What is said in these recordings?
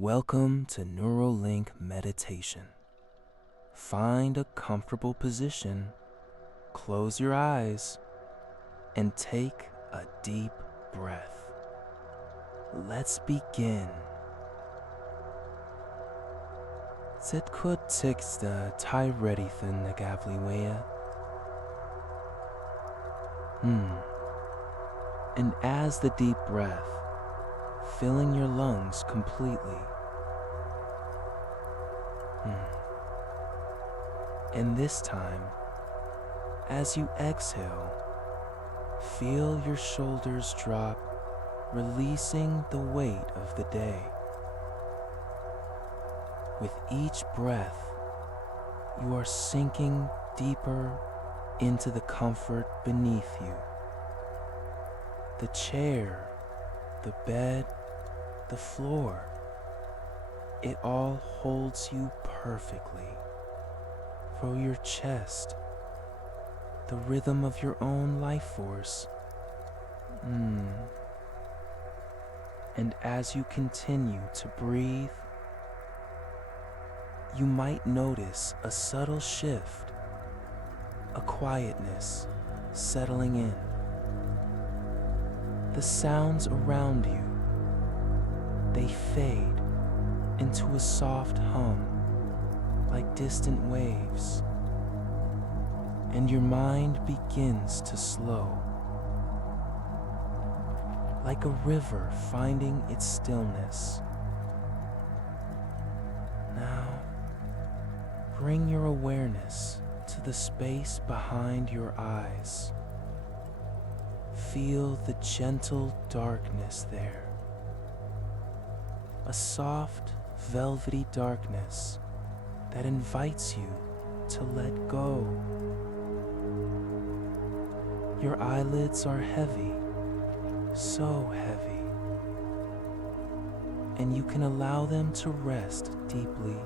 Welcome to Neurolink Meditation. Find a comfortable position, close your eyes, and take a deep breath. Let's begin. Zet kut tiksta tai redithin nagavliwea. And as the deep breath, filling your lungs completely. And this time, as you exhale, feel your shoulders drop, releasing the weight of the day. With each breath, you are sinking deeper into the comfort beneath you. The chair, the bed, the floor, it all holds you perfectly. For your chest, the rhythm of your own life force. And as you continue to breathe, you might notice a subtle shift, a quietness settling in. The sounds around you, they fade into a soft hum like distant waves, and your mind begins to slow, like a river finding its stillness. Now, bring your awareness to the space behind your eyes. Feel the gentle darkness there. A soft, velvety darkness that invites you to let go. Your eyelids are heavy, so heavy, and you can allow them to rest deeply.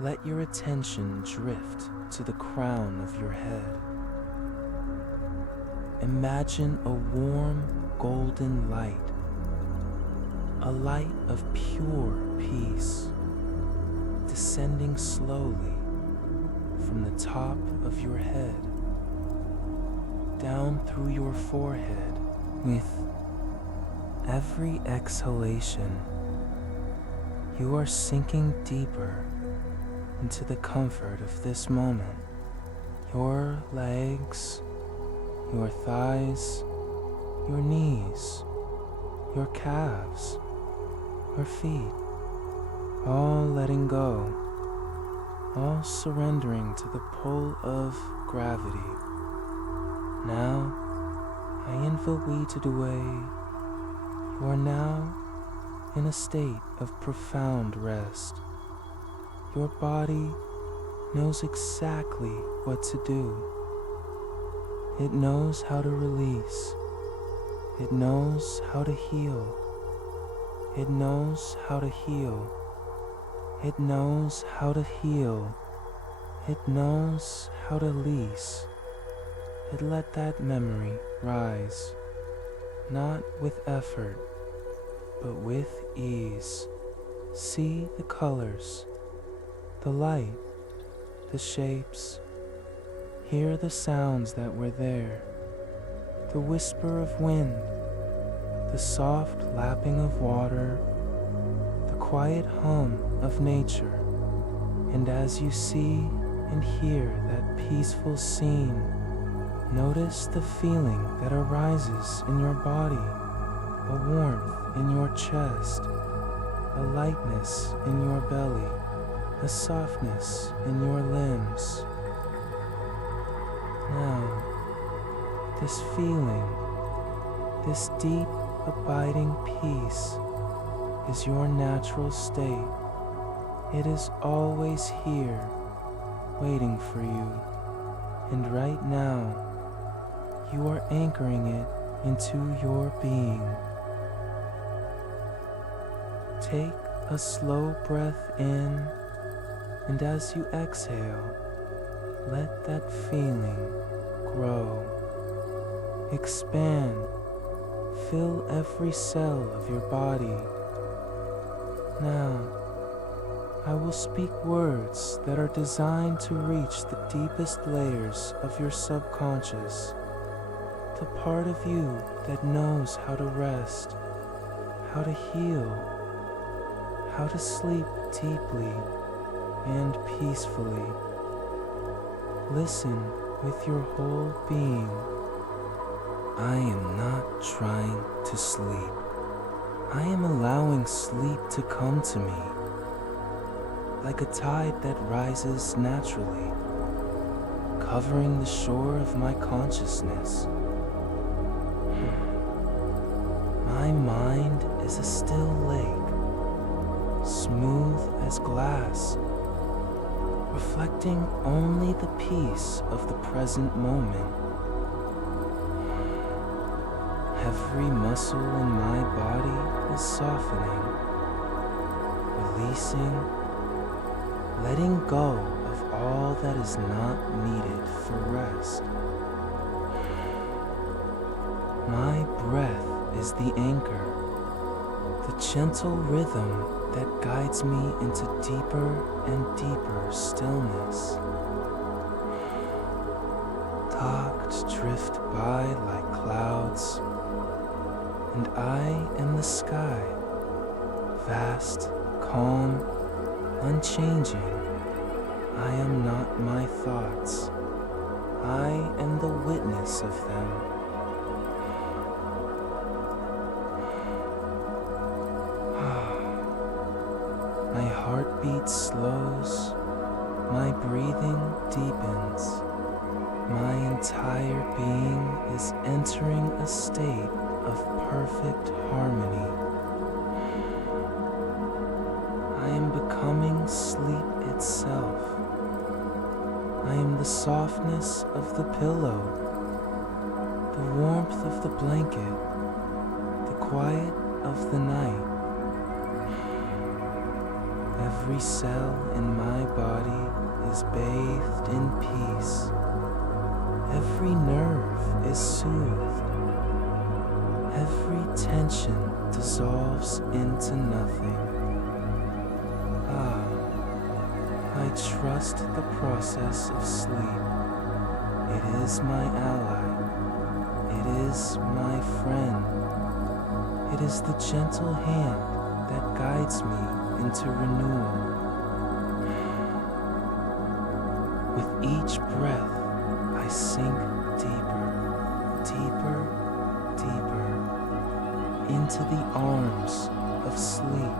Let your attention drift to the crown of your head. Imagine a warm, golden light, a light of pure peace, descending slowly from the top of your head, down through your forehead. With every exhalation, you are sinking deeper into the comfort of this moment. Your legs, your thighs, your knees, your calves, your feet, all letting go, all surrendering to the pull of gravity. Now, I invite you away. You are now in a state of profound rest. Your body knows exactly what to do. It knows how to release. It knows how to heal. It knows how to heal. It knows how to heal. It knows how to release. It let that memory rise, not with effort, but with ease. See the colors, the light, the shapes. Hear the sounds that were there, the whisper of wind, the soft lapping of water, the quiet hum of nature. And as you see and hear that peaceful scene, notice the feeling that arises in your body, a warmth in your chest, a lightness in your belly, a softness in your limbs. Now, this feeling, this deep, abiding peace is your natural state. It is always here, waiting for you. And right now, you are anchoring it into your being. Take a slow breath in, and as you exhale, let that feeling grow, expand, fill every cell of your body. Now, I will speak words that are designed to reach the deepest layers of your subconscious, the part of you that knows how to rest, how to heal, how to sleep deeply and peacefully. Listen with your whole being. I am not trying to sleep. I am allowing sleep to come to me, like a tide that rises naturally, covering the shore of my consciousness. My mind is a still lake, smooth as glass, reflecting only the peace of the present moment. Every muscle in my body is softening, releasing, letting go of all that is not needed for rest. My breath is the anchor, the gentle rhythm that guides me into deeper and deeper stillness. Thoughts drift by like clouds, and I am the sky, vast, calm, unchanging. I am not my thoughts. I am the witness of them. My heartbeat slows, my breathing deepens. My entire being is entering a state of perfect harmony. I am becoming sleep itself. I am the softness of the pillow, the warmth of the blanket, the quiet of the night. Every cell in my body is bathed in peace. Every nerve is soothed. Every tension dissolves into nothing. I trust the process of sleep. It is my ally. It is my friend. It is the gentle hand that guides me into renewal. With each breath, I sink deeper, deeper, deeper into the arms of sleep.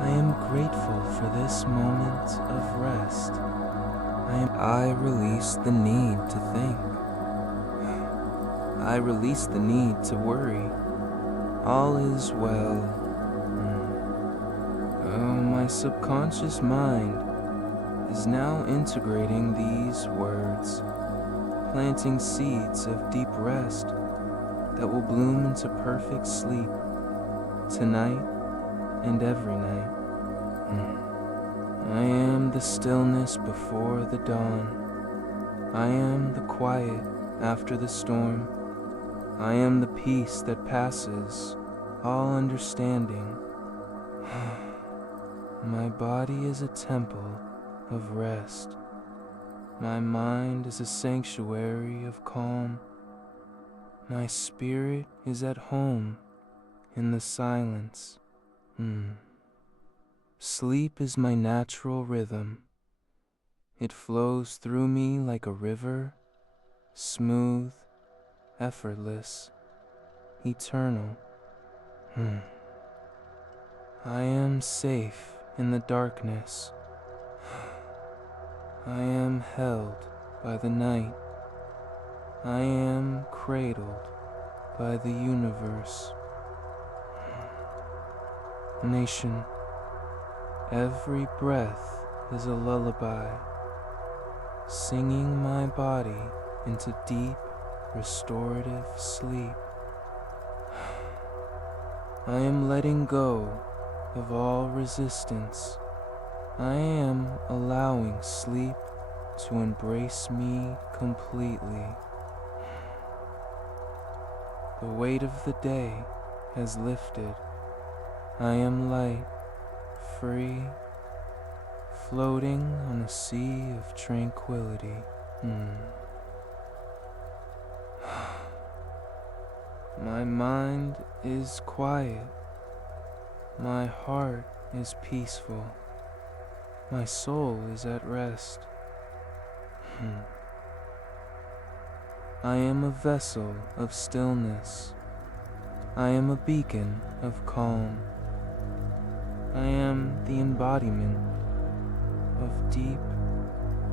I am grateful for this moment of rest. I release the need to think. I release the need to worry. All is well. Oh, my subconscious mind is now integrating these words, planting seeds of deep rest that will bloom into perfect sleep tonight and every night. I am the stillness before the dawn. I am the quiet after the storm. I am the peace that passes all understanding. My body is a temple of rest. My mind is a sanctuary of calm. My spirit is at home in the silence. Sleep is my natural rhythm. It flows through me like a river, smooth, effortless, eternal. I am safe in the darkness. I am held by the night. I am cradled by the universe. Nation, every breath is a lullaby, singing my body into deep, restorative sleep. I am letting go of all resistance. I am allowing sleep to embrace me completely. The weight of the day has lifted. I am light, free, floating on a sea of tranquility. My mind is quiet. My heart is peaceful. My soul is at rest. I am a vessel of stillness. I am a beacon of calm. I am the embodiment of deep,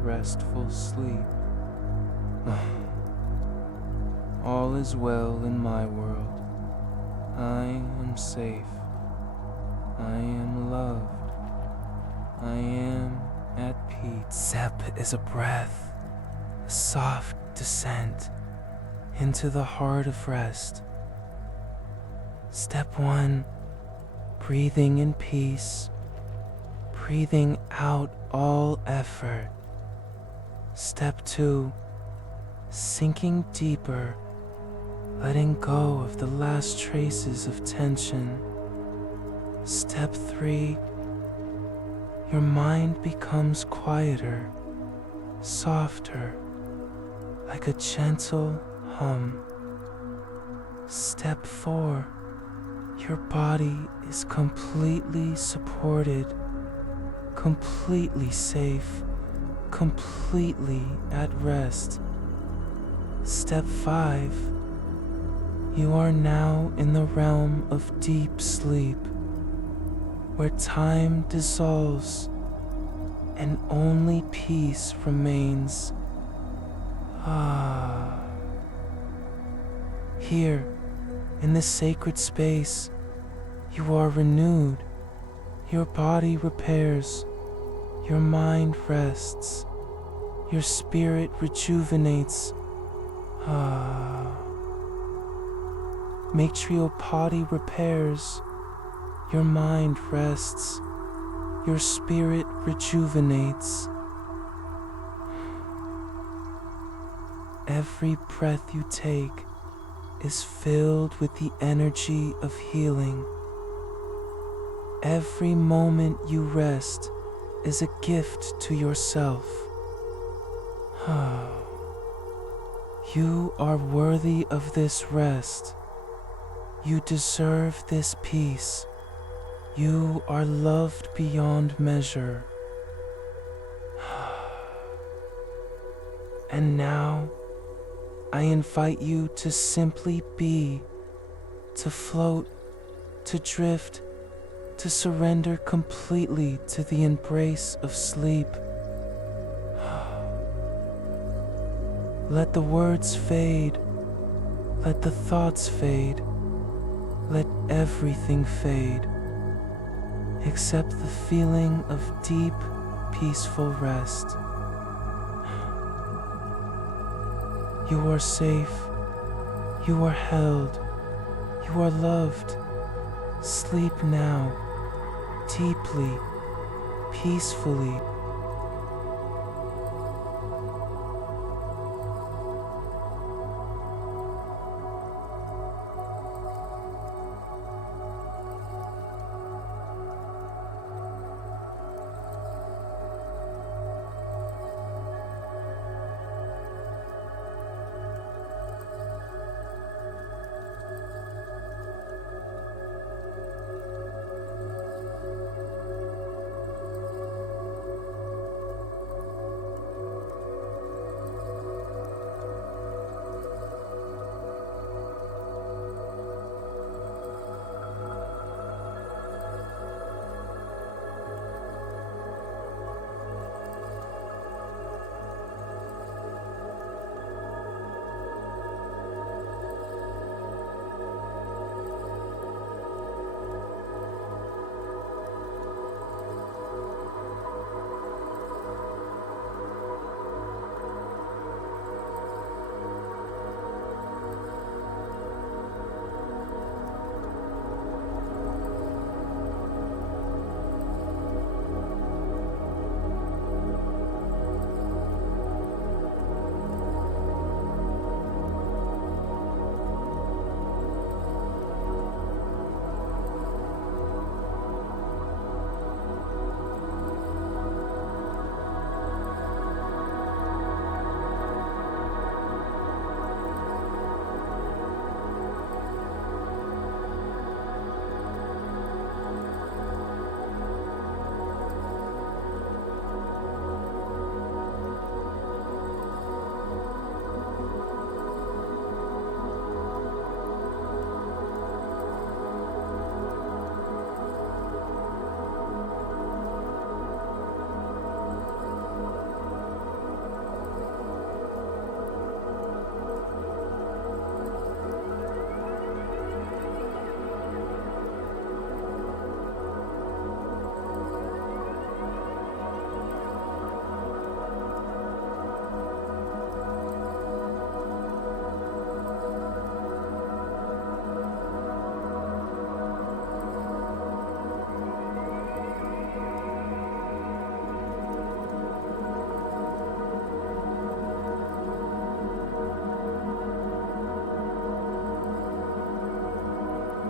restful sleep. All is well in my world. I am safe. I am loved. I am at peace. Sep is a breath, a soft descent into the heart of rest. Step 1, breathing in peace, breathing out all effort. Step 2, sinking deeper, letting go of the last traces of tension. Step 3, your mind becomes quieter, softer, like a gentle hum. Step 4, your body is completely supported, completely safe, completely at rest. Step 5, you are now in the realm of deep sleep, where time dissolves and only peace remains. Here, in this sacred space, you are renewed, your body repairs, your mind rests, your spirit rejuvenates. Matriopody repairs, your mind rests, your spirit rejuvenates. Every breath you take is filled with the energy of healing. Every moment you rest is a gift to yourself. You are worthy of this rest. You deserve this peace. You are loved beyond measure. And now, I invite you to simply be, to float, to drift, to surrender completely to the embrace of sleep. Let the words fade, let the thoughts fade, let everything fade, except the feeling of deep, peaceful rest. You are safe, you are held, you are loved. Sleep now, deeply, peacefully,